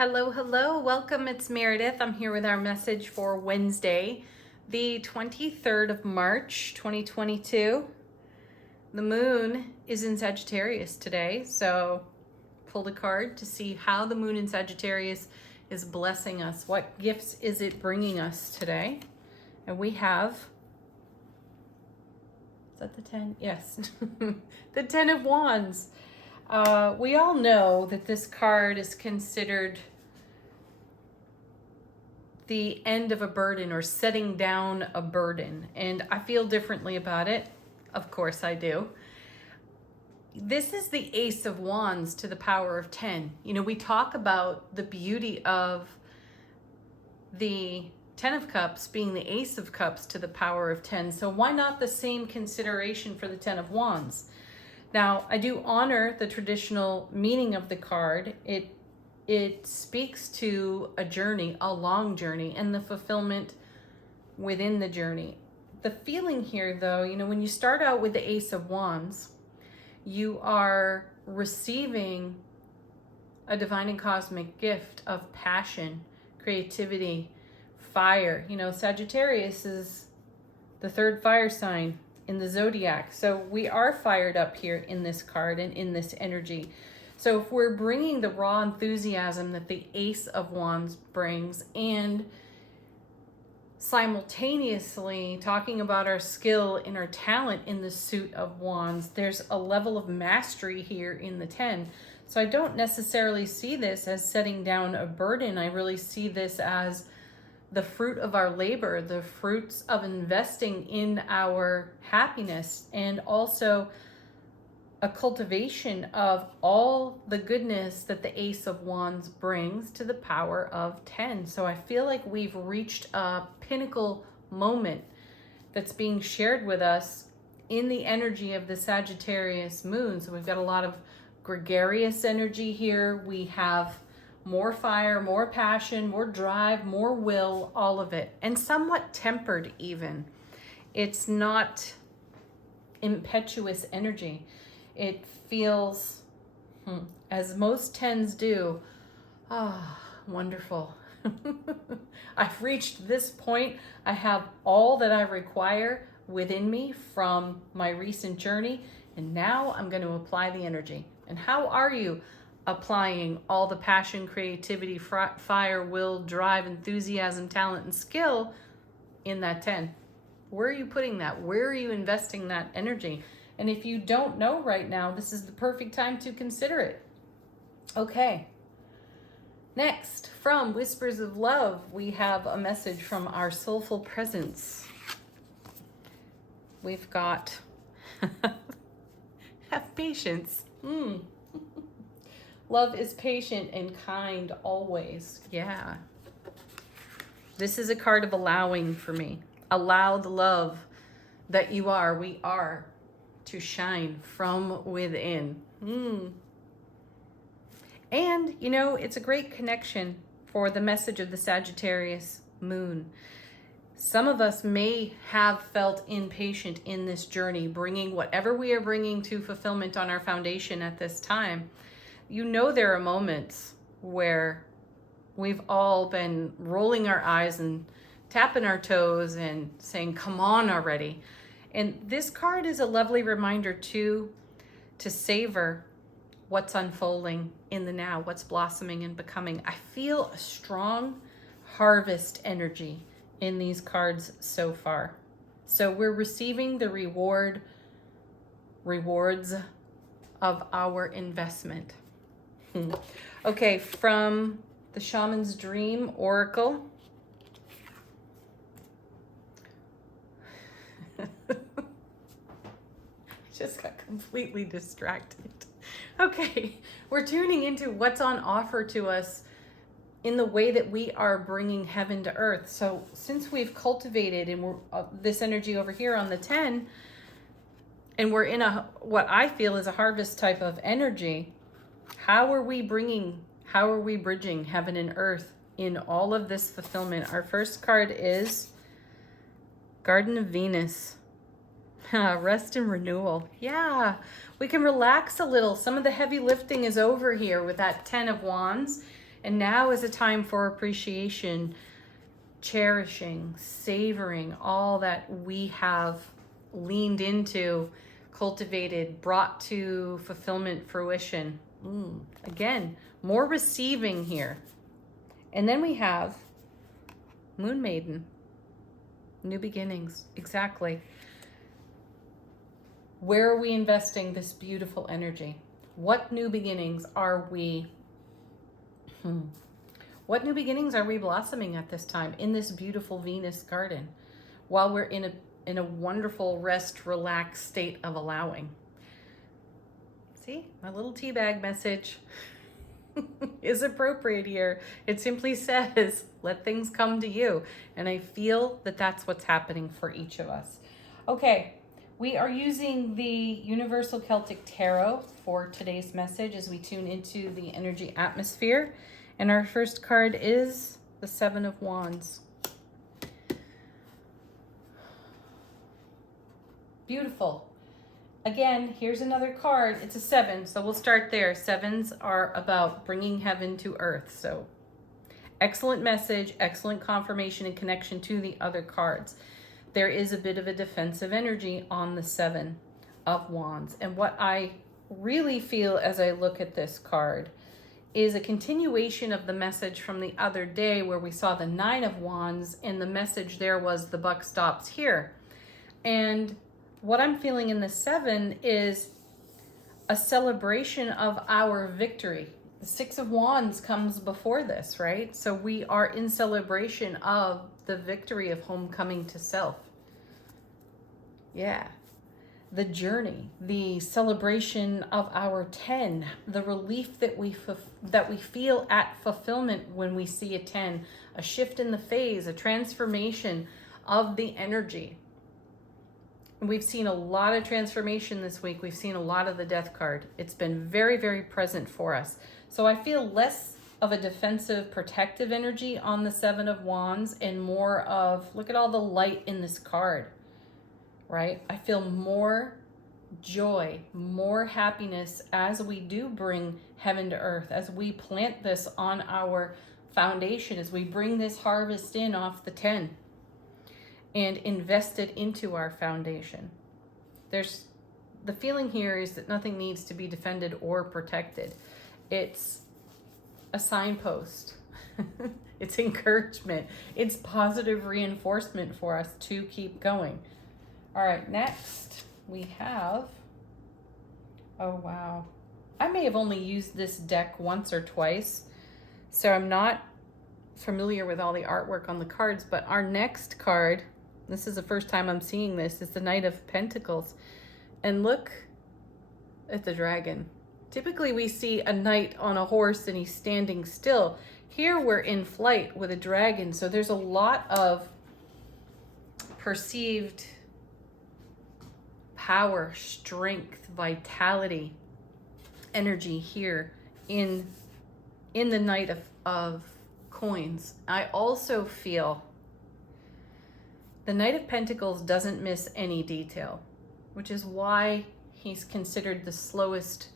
Hello, hello, welcome. It's Meredith. I'm here with our message for Wednesday, the 23rd of March, 2022. The moon is in Sagittarius today, so pulled a card to see how the moon in Sagittarius is blessing us. What gifts is it bringing us today? And we have, is that the 10? Yes, the 10 of Wands. We all know that this card is considered the end of a burden or setting down a burden. And I feel differently about it. Of course I do. This is the Ace of Wands to the power of 10. You know, we talk about the beauty of the 10 of Cups being the Ace of Cups to the power of 10. So why not the same consideration for the 10 of Wands? Now, I do honor the traditional meaning of the card. It speaks to a journey, a long journey, and the fulfillment within the journey. The feeling here, though, you know, when you start out with the Ace of Wands, you are receiving a divine and cosmic gift of passion, creativity, fire. You know, Sagittarius is the third fire sign in the zodiac. So we are fired up here in this card and in this energy. So if we're bringing the raw enthusiasm that the Ace of Wands brings and simultaneously talking about our skill and our talent in the suit of Wands, there's a level of mastery here in the 10. So I don't necessarily see this as setting down a burden. I really see this as the fruit of our labor, the fruits of investing in our happiness, and also a cultivation of all the goodness that the Ace of Wands brings to the power of 10. So I feel like we've reached a pinnacle moment that's being shared with us in the energy of the Sagittarius moon. So we've got a lot of gregarious energy here. We have more fire, more passion, more drive, more will, all of it, and somewhat tempered even. It's not impetuous energy. It feels, as most 10s do, wonderful. I've reached this point. I have all that I require within me from my recent journey, and now I'm going to apply the energy. And how are you applying all the passion, creativity, fire, will, drive, enthusiasm, talent, and skill in that 10? Where are you putting that? Where are you investing that energy? And if you don't know right now, this is the perfect time to consider it. Okay. Next, from Whispers of Love, we have a message from our soulful presence. We've got have patience. Love is patient and kind always. Yeah. This is a card of allowing for me. Allow the love that you are, we are, to shine from within. And, you know, it's a great connection for the message of the Sagittarius moon. Some of us may have felt impatient in this journey, bringing whatever we are bringing to fulfillment on our foundation at this time. You know, there are moments where we've all been rolling our eyes and tapping our toes and saying, come on already. And this card is a lovely reminder too, to savor what's unfolding in the now, what's blossoming and becoming. I feel a strong harvest energy in these cards so far. So we're receiving the rewards of our investment. Okay, from the Shaman's Dream Oracle. I just got completely distracted. Okay, we're tuning into what's on offer to us in the way that we are bringing heaven to earth. So since we've cultivated and we're this energy over here on the 10, and we're in a what I feel is a harvest type of energy, how are we bringing, how are we bridging heaven and earth in all of this fulfillment? Our first card is Garden of Venus. Rest and renewal. Yeah, we can relax a little. Some of the heavy lifting is over here with that 10 of Wands. And now is a time for appreciation, cherishing, savoring all that we have leaned into, cultivated, brought to fulfillment, fruition. Again, more receiving here. And then we have Moon Maiden, new beginnings. Exactly. Where are we investing this beautiful energy? What new beginnings are we What new beginnings are we blossoming at this time in this beautiful Venus garden while we're in a wonderful rest, relaxed state of allowing? See, my little tea bag message is appropriate here. It simply says, let things come to you. And I feel that that's what's happening for each of us. Okay, we are using the Universal Celtic Tarot for today's message as we tune into the energy atmosphere. And our first card is the Seven of Wands. Beautiful. Again, here's another card. It's a 7, so we'll start there. 7s are about bringing heaven to earth. So excellent message, excellent confirmation and connection to the other cards. There is a bit of a defensive energy on the 7 of Wands. And what I really feel as I look at this card is a continuation of the message from the other day where we saw the 9 of Wands, and the message there was the buck stops here. And what I'm feeling in the 7 is a celebration of our victory. The 6 of Wands comes before this, right? So we are in celebration of the victory of homecoming to self. Yeah. The journey, the celebration of our 10, the relief that we feel at fulfillment when we see a 10, a shift in the phase, a transformation of the energy. We've seen a lot of transformation this week. We've seen a lot of the Death card. It's been very, very present for us. So I feel less of a defensive, protective energy on the 7 of Wands and more of, look at all the light in this card, right? I feel more joy, more happiness as we do bring heaven to earth, as we plant this on our foundation, as we bring this harvest in off the 10 and invest it into our foundation. There's the feeling here is that nothing needs to be defended or protected. It's a signpost. It's encouragement. It's positive reinforcement for us to keep going. All right, next we have, oh wow. I may have only used this deck once or twice, so I'm not familiar with all the artwork on the cards, but our next card, this is the first time I'm seeing this, is the Knight of Pentacles. And look at the dragon. Typically we see a knight on a horse and he's standing still. Here we're in flight with a dragon, so there's a lot of perceived power, strength, vitality, energy here in the Knight of Coins. I also feel the Knight of Pentacles doesn't miss any detail, which is why he's considered the slowest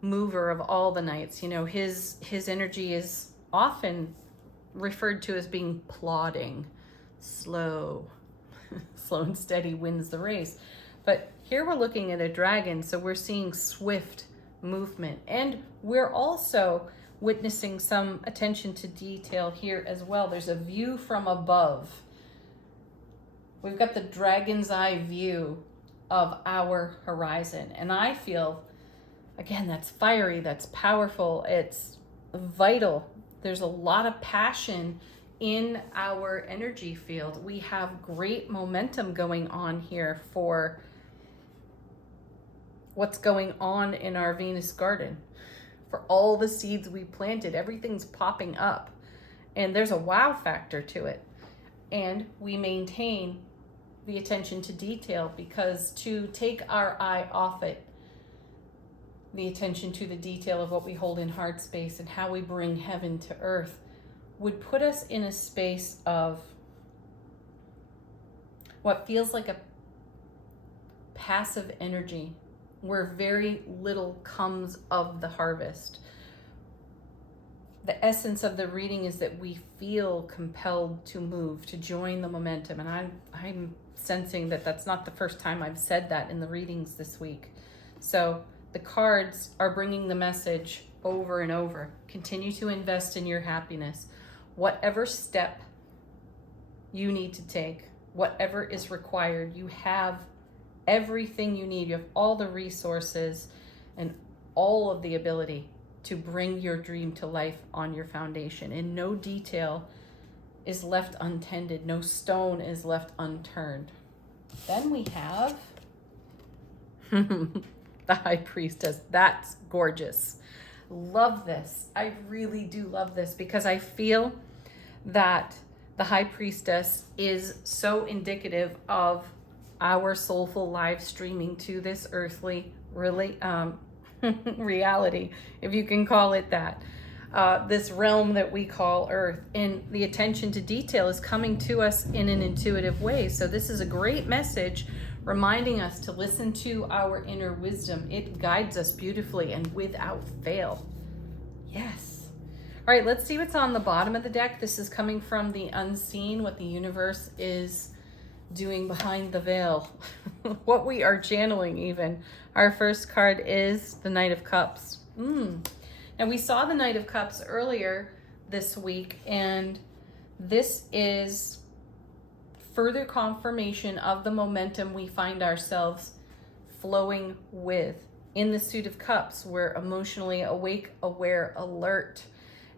mover of all the knights. You know, his energy is often referred to as being plodding, slow. Slow and steady wins the race. But here we're looking at a dragon, so we're seeing swift movement. And we're also witnessing some attention to detail here as well. There's a view from above. We've got the dragon's eye view of our horizon. And I feel, again, that's fiery, that's powerful, it's vital. There's a lot of passion in our energy field. We have great momentum going on here for what's going on in our Venus garden. For all the seeds we planted, everything's popping up. And there's a wow factor to it. And we maintain the attention to detail, because to take our eye off it, the attention to the detail of what we hold in heart space and how we bring heaven to earth, would put us in a space of what feels like a passive energy where very little comes of the harvest. the essence of the reading is that we feel compelled to move, to join the momentum. And I'm sensing that that's not the first time I've said that in the readings this week. So the cards are bringing the message over and over. Continue to invest in your happiness. Whatever step you need to take, whatever is required, you have everything you need. You have all the resources and all of the ability to bring your dream to life on your foundation. And no detail is left untended. No stone is left unturned. Then we have the High Priestess. That's gorgeous. Love this. I really do love this because I feel that the High Priestess is so indicative of our soulful live streaming to this earthly reality, if you can call it that, this realm that we call Earth. And the attention to detail is coming to us in an intuitive way. So this is a great message reminding us to listen to our inner wisdom. It guides us beautifully and without fail. Yes. All right, let's see what's on the bottom of the deck. This is coming from the unseen, what the universe is doing behind the veil, what we are channeling even. Our first card is the Knight of Cups. Now we saw the Knight of Cups earlier this week, and this is further confirmation of the momentum we find ourselves flowing with. In the Suit of Cups, we're emotionally awake, aware, alert,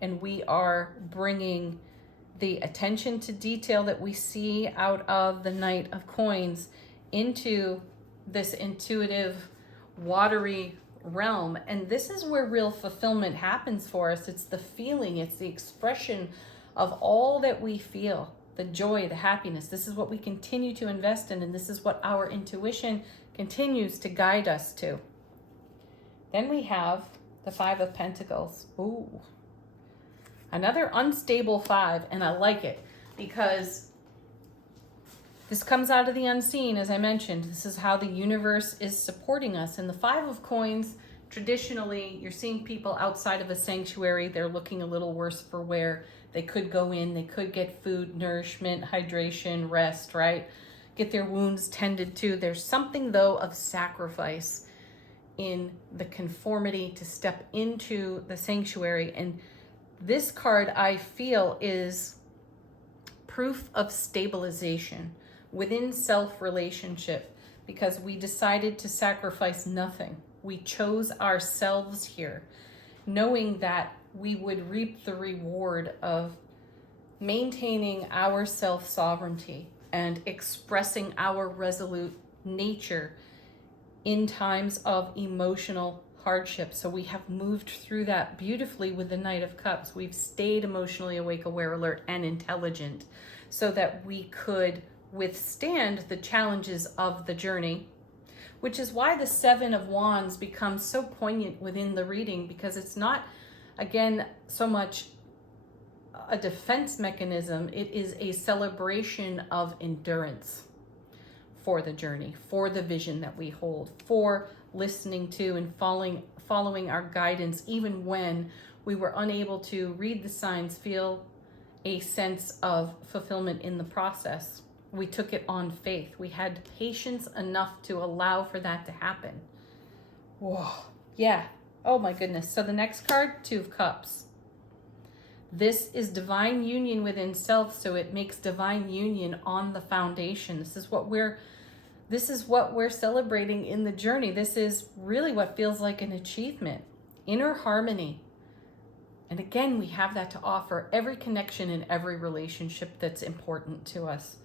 and we are bringing the attention to detail that we see out of the Knight of Coins into this intuitive, watery realm. And this is where real fulfillment happens for us. It's the feeling, it's the expression of all that we feel, the joy, the happiness. This is what we continue to invest in, and this is what our intuition continues to guide us to. Then we have the Five of Pentacles. Ooh. Another unstable five, and I like it because this comes out of the unseen, as I mentioned. This is how the universe is supporting us. And the Five of Coins, traditionally, you're seeing people outside of a sanctuary. They're looking a little worse for wear. They could go in, they could get food, nourishment, hydration, rest, right? Get their wounds tended to. There's something, though, of sacrifice in the conformity to step into the sanctuary. And this card, I feel, is proof of stabilization within self-relationship, because we decided to sacrifice nothing. We chose ourselves here, knowing that we would reap the reward of maintaining our self-sovereignty and expressing our resolute nature in times of emotional hardship. So we have moved through that beautifully with the Knight of Cups. We've stayed emotionally awake, aware, alert, and intelligent so that we could withstand the challenges of the journey, which is why the Seven of Wands becomes so poignant within the reading, because it's not, again, so much a defense mechanism. It is a celebration of endurance for the journey, for the vision that we hold, for listening to and following our guidance, even when we were unable to read the signs, feel a sense of fulfillment in the process. We took it on faith. We had patience enough to allow for that to happen. Whoa. Yeah. Oh my goodness. So the next card, Two of Cups. This is divine union within self, so it makes divine union on the foundation. This is what we're celebrating in the journey. This is really what feels like an achievement. Inner harmony. And again, we have that to offer every connection in every relationship that's important to us.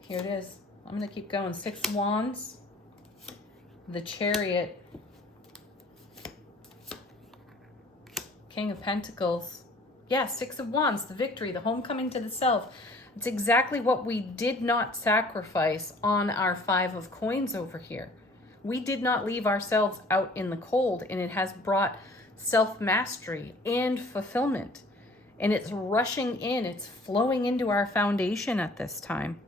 Here it is. I'm going to keep going. Six of Wands, the Chariot, King of Pentacles. Yeah, Six of Wands, the victory, the homecoming to the self. It's exactly what we did not sacrifice on our Five of Coins over here. We did not leave ourselves out in the cold, and it has brought self-mastery and fulfillment. And it's rushing in, it's flowing into our foundation at this time.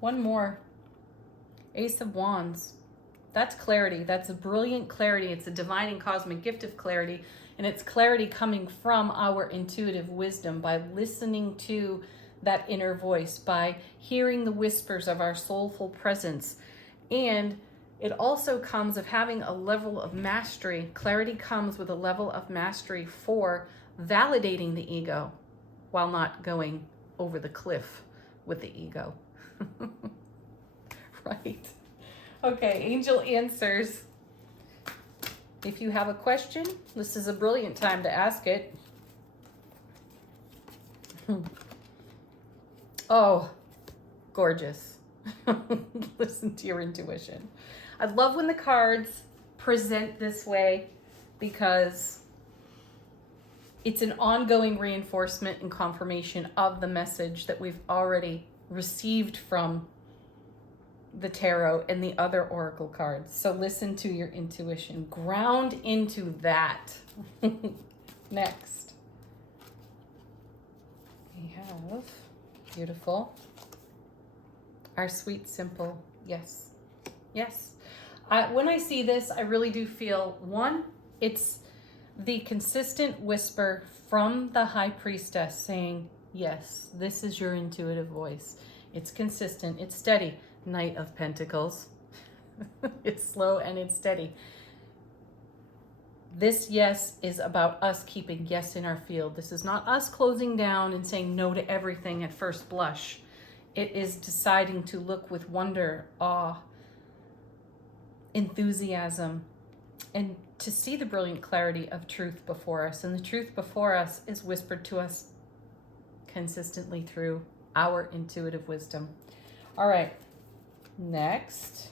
One more. Ace of Wands. That's clarity. That's a brilliant clarity. It's a divine and cosmic gift of clarity. And it's clarity coming from our intuitive wisdom by listening to that inner voice, by hearing the whispers of our soulful presence. And it also comes of having a level of mastery. Clarity comes with a level of mastery for validating the ego while not going over the cliff with the ego. Right. Okay, angel answers. If you have a question, this is a brilliant time to ask it. Oh, gorgeous. Listen to your intuition. I love when the cards present this way because it's an ongoing reinforcement and confirmation of the message that we've already received from the tarot and the other oracle cards. So listen to your intuition. Ground into that. Next, we have, beautiful, our sweet, simple yes. Yes. When I see this, I really do feel, one, it's the consistent whisper from the high priestess saying, yes, this is your intuitive voice. It's consistent. It's steady. Knight of Pentacles. It's slow and it's steady. This yes is about us keeping yes in our field. This is not us closing down and saying no to everything at first blush. It is deciding to look with wonder, awe, enthusiasm, and to see the brilliant clarity of truth before us. And the truth before us is whispered to us consistently through our intuitive wisdom. All right. Next,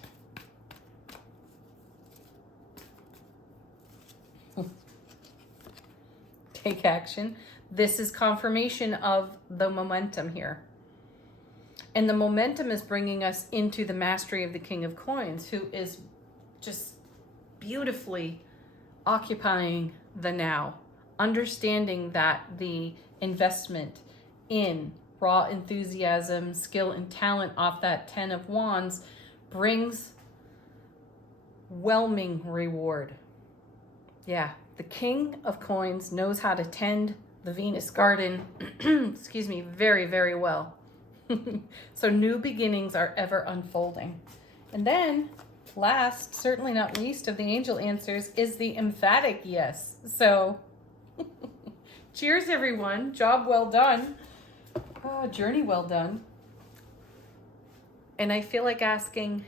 take action. This is confirmation of the momentum here. And the momentum is bringing us into the mastery of the King of Coins, who is just beautifully occupying the now, understanding that the investment in raw enthusiasm, skill, and talent off that 10 of Wands brings whelming reward. Yeah, the King of Coins knows how to tend the Venus garden, excuse me, very, very well. So new beginnings are ever unfolding. And then last, certainly not least of the angel answers is the emphatic yes. So cheers, everyone. Job well done. Journey well done. And I feel like asking,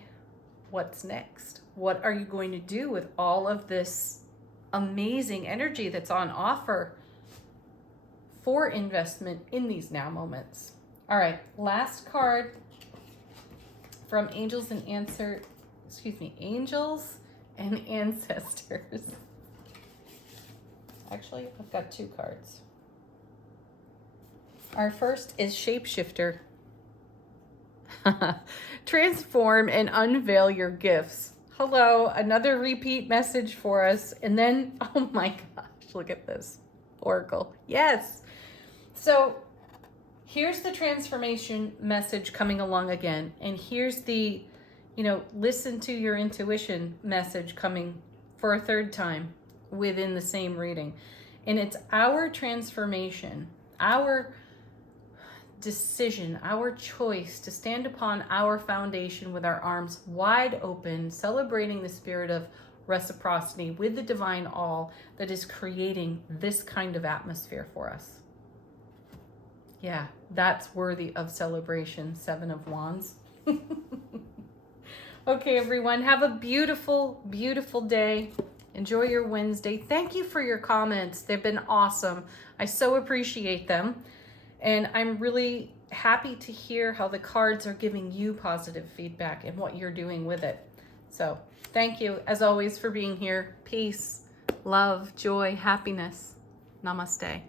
what's next? What are you going to do with all of this amazing energy that's on offer for investment in these now moments? All right, last card from Angels and Angels and Ancestors. Actually, I've got two cards. Our first is Shapeshifter. Transform and unveil your gifts. Hello, another repeat message for us. And then, oh my gosh, look at this. Oracle. Yes. So here's the transformation message coming along again. And here's the, listen to your intuition message coming for a third time within the same reading. And it's our transformation, our decision, our choice to stand upon our foundation with our arms wide open, celebrating the spirit of reciprocity with the divine all that is creating this kind of atmosphere for us. Yeah, that's worthy of celebration, 7 of Wands. Okay, everyone, have a beautiful, beautiful day. Enjoy your Wednesday. Thank you for your comments. They've been awesome. I so appreciate them. And I'm really happy to hear how the cards are giving you positive feedback and what you're doing with it. So thank you, as always, for being here. Peace, love, joy, happiness. Namaste.